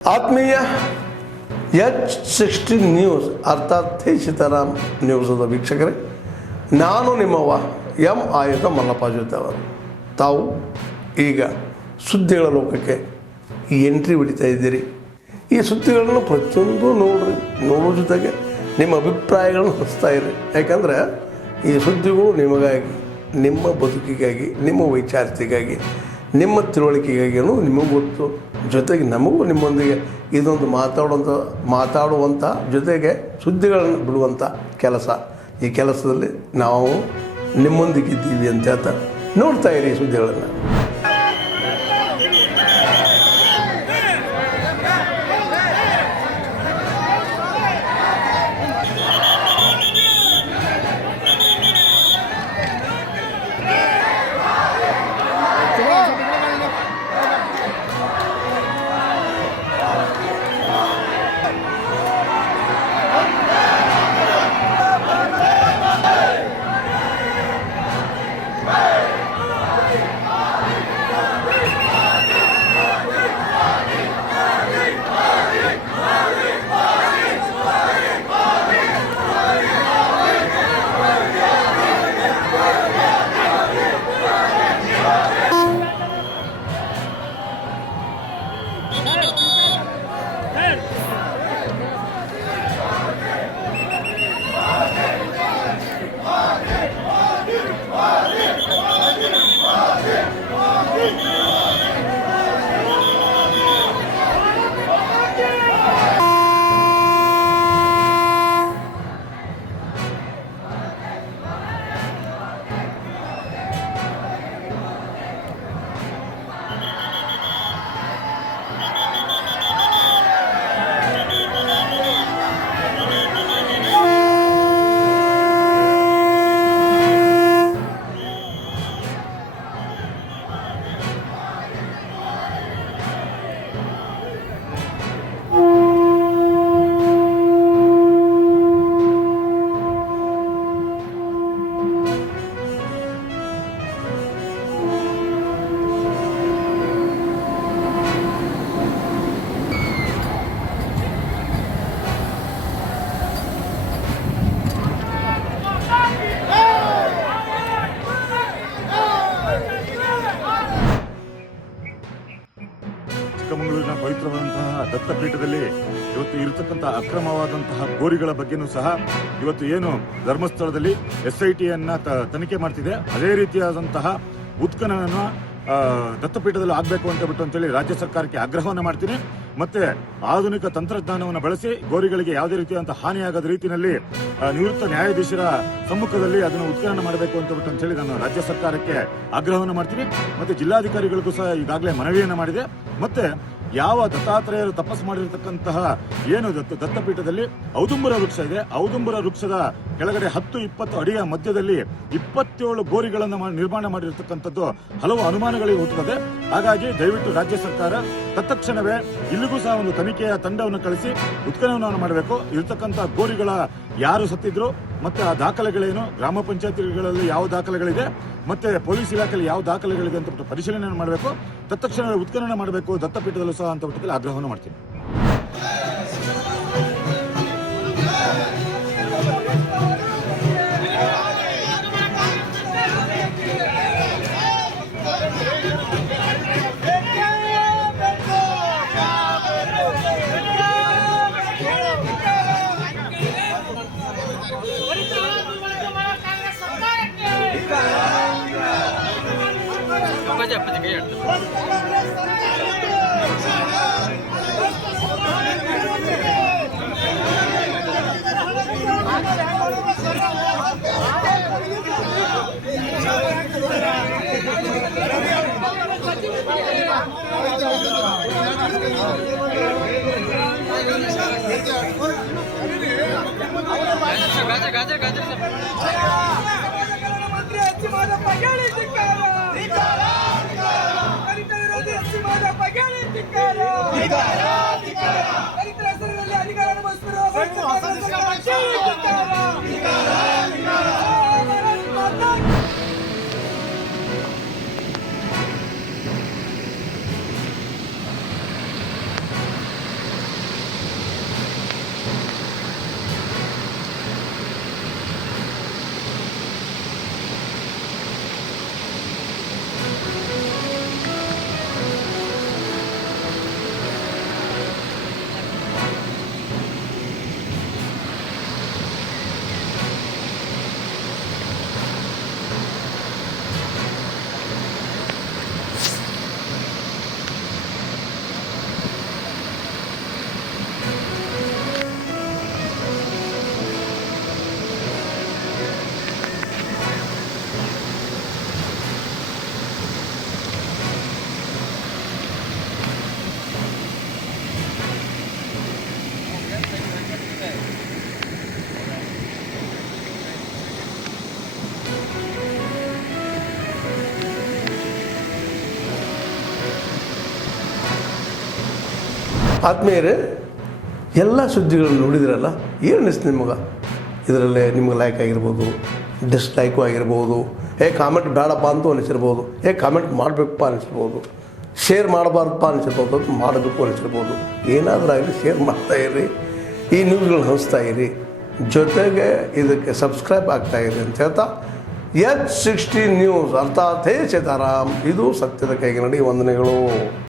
ಆತ್ಮೀಯ H60 news ಅರ್ಥಾತ್ ಸೀತಾರಾಮ್ ನ್ಯೂಸದ ವೀಕ್ಷಕರೇ, ನಾನು ನಿಮ್ಮವ ಎಂ ಆಯುಧ ಮಲ್ಲಪ್ಪ ಜೊತೆ ಅವರು. ತಾವು ಈಗ ಸುದ್ದಿಗಳ ಲೋಕಕ್ಕೆ ಎಂಟ್ರಿ ಹೊಡಿತಾ ಇದ್ದೀರಿ. ಈ ಸುದ್ದಿಗಳನ್ನು ಪ್ರತಿಯೊಂದು ನೋಡೋ ಜೊತೆಗೆ ನಿಮ್ಮ ಅಭಿಪ್ರಾಯಗಳನ್ನು ಹಂಚ್ತಾ ಇರಿ. ಯಾಕಂದರೆ ಈ ಸುದ್ದಿಗಳು ನಿಮಗಾಗಿ, ನಿಮ್ಮ ಬದುಕಿಗಾಗಿ, ನಿಮ್ಮ ವೈಚಾರಿಕೆಗಾಗಿ, ನಿಮ್ಮ ತಿಳುವಳಿಕೆಗಾಗಿಯೂ ನಿಮಗೂ ಗೊತ್ತು. ಜೊತೆಗೆ ನಮಗೂ ನಿಮ್ಮೊಂದಿಗೆ ಇದೊಂದು ಮಾತಾಡುವಂಥ ಜೊತೆಗೆ ಸುದ್ದಿಗಳನ್ನು ಬಿಡುವಂಥ ಕೆಲಸ. ಈ ಕೆಲಸದಲ್ಲಿ ನಾವು ನಿಮ್ಮೊಂದಿಗಿದ್ದೀವಿ ಅಂತ ಹೇಳ್ತಾ ನೋಡ್ತಾ ಇರಿ ಈ ಸುದ್ದಿಗಳನ್ನು. ಚಿಕ್ಕಮಗಳೂರಿನ ಪವಿತ್ರವಾದಂತಹ ದತ್ತಪೀಠದಲ್ಲಿ ಇವತ್ತು ಇರತಕ್ಕಂಥ ಅಕ್ರಮವಾದಂತಹ ಗೋರಿಗಳ ಬಗ್ಗೆನೂ ಸಹ ಇವತ್ತು ಏನು ಧರ್ಮಸ್ಥಳದಲ್ಲಿ SIT ತನಿಖೆ ಮಾಡ್ತಿದೆ, ಅದೇ ರೀತಿಯಾದಂತಹ ಉತ್ಖನನ ದತ್ತಪೀಠದಲ್ಲಿ ಆಗಬೇಕು ಅಂತ ಬಿಟ್ಟು ಅಂತೇಳಿ ರಾಜ್ಯ ಸರ್ಕಾರಕ್ಕೆ ಆಗ್ರಹವನ್ನು ಮಾಡ್ತೀನಿ. ಮತ್ತೆ ಆಧುನಿಕ ತಂತ್ರಜ್ಞಾನವನ್ನು ಬಳಸಿ ಗೋರಿಗಳಿಗೆ ಯಾವುದೇ ರೀತಿಯಾದಂತಹ ಹಾನಿಯಾಗದ ರೀತಿಯಲ್ಲಿ ನಿವೃತ್ತ ನ್ಯಾಯಾಧೀಶರ ಸಮ್ಮುಖದಲ್ಲಿ ಅದನ್ನು ಉತ್ಖನನ ಮಾಡಬೇಕು ಅಂತ ಬಿಟ್ಟು ಅಂತೇಳಿ ನಾನು ರಾಜ್ಯ ಸರ್ಕಾರಕ್ಕೆ ಆಗ್ರಹವನ್ನು ಮಾಡ್ತೀನಿ. ಮತ್ತೆ ಜಿಲ್ಲಾಧಿಕಾರಿಗಳಿಗೂ ಸಹ ಈಗಾಗಲೇ ಮನವಿಯನ್ನು ಮಾಡಿದೆ. ಮತ್ತೆ ಯಾವ ದತ್ತಾತ್ರೇಯರು ತಪಸ್ಸು ಮಾಡಿರತಕ್ಕಂತಹ ಏನು ದತ್ತಪೀಠದಲ್ಲಿ ಔದುಂಬರ ವೃಕ್ಷ ಇದೆ, ಔದುಂಬರ ವೃಕ್ಷದ ಕೆಳಗಡೆ 10-20 ಅಡಿಯ ಮಧ್ಯದಲ್ಲಿ 27 ಗೋರಿಗಳನ್ನು ನಿರ್ಮಾಣ ಮಾಡಿರತಕ್ಕಂಥದ್ದು ಹಲವು ಅನುಮಾನಗಳಿಗೆ ಹುಟ್ಟುತ್ತದೆ. ಹಾಗಾಗಿ ದಯವಿಟ್ಟು ರಾಜ್ಯ ಸರ್ಕಾರ ತತ್ಕ್ಷಣವೇ ಇಲ್ಲಿಗೂ ಸಹ ಒಂದು ತನಿಖೆಯ ತಂಡವನ್ನು ಕಳಿಸಿ ಉತ್ಖನನವನ್ನು ಮಾಡಬೇಕು. ಇರತಕ್ಕಂಥ ಗೋರಿಗಳ ಯಾರು ಸತ್ತಿದ್ರು, ಮತ್ತೆ ಆ ದಾಖಲೆಗಳೇನು, ಗ್ರಾಮ ಪಂಚಾಯತಿಗಳಲ್ಲಿ ಯಾವ ದಾಖಲೆಗಳಿದೆ, ಮತ್ತೆ ಪೊಲೀಸ್ ಇಲಾಖೆಯಲ್ಲಿ ಯಾವ ದಾಖಲೆಗಳಿದೆ ಅಂತ ಪರಿಶೀಲನೆ ಮಾಡಬೇಕು. ತತ್ಕ್ಷಣವೇ ಉತ್ಖನನ ಮಾಡಬೇಕು ದತ್ತಪೀಠದಲ್ಲೂ ಸಹ ಅಂತ ಬಿಟ್ಟು ಆಗ್ರಹವನ್ನು ಮಾಡ್ತೀನಿ. ಆದ್ಮೇಲೆ ಎಲ್ಲ ಸುದ್ದಿಗಳನ್ನು ನೋಡಿದ್ರಲ್ಲ, ಏನು ಅನಿಸ್ತು ನಿಮಗೆ? ಇದರಲ್ಲೇ ನಿಮ್ಗೆ ಲೈಕ್ ಆಗಿರ್ಬೋದು, ಡಿಸ್ಲೈಕು ಆಗಿರ್ಬೋದು, ಕಾಮೆಂಟ್ ಬೇಡಪ್ಪ ಅಂತೂ ಅನಿಸಿರ್ಬೋದು, ಕಾಮೆಂಟ್ ಮಾಡಬೇಕಪ್ಪ ಅನಿಸಿರ್ಬೋದು, ಶೇರ್ ಮಾಡಬಾರ್ದಪ್ಪ ಅನಿಸಿರ್ಬೋದು, ಅದು ಮಾಡಬೇಕು ಅನಿಸಿರ್ಬೋದು. ಏನಾದರೂ ಆಗಲಿ ಶೇರ್ ಮಾಡ್ತಾಯಿರಿ, ಈ ನ್ಯೂಸ್ಗಳನ್ನ ಹಂಚ್ತಾ ಇರಿ, ಜೊತೆಗೆ ಇದಕ್ಕೆ ಸಬ್ಸ್ಕ್ರೈಬ್ ಆಗ್ತಾಯಿರಿ ಅಂತ ಹೇಳ್ತಾ H16 ನ್ಯೂಸ್ ಅರ್ಥಾತ್ ಹೇ ಸೀತಾರಾಮ್, ಇದು ಸತ್ಯದ ಕೈಗೆ ನಡಿ. ವಂದನೆಗಳು.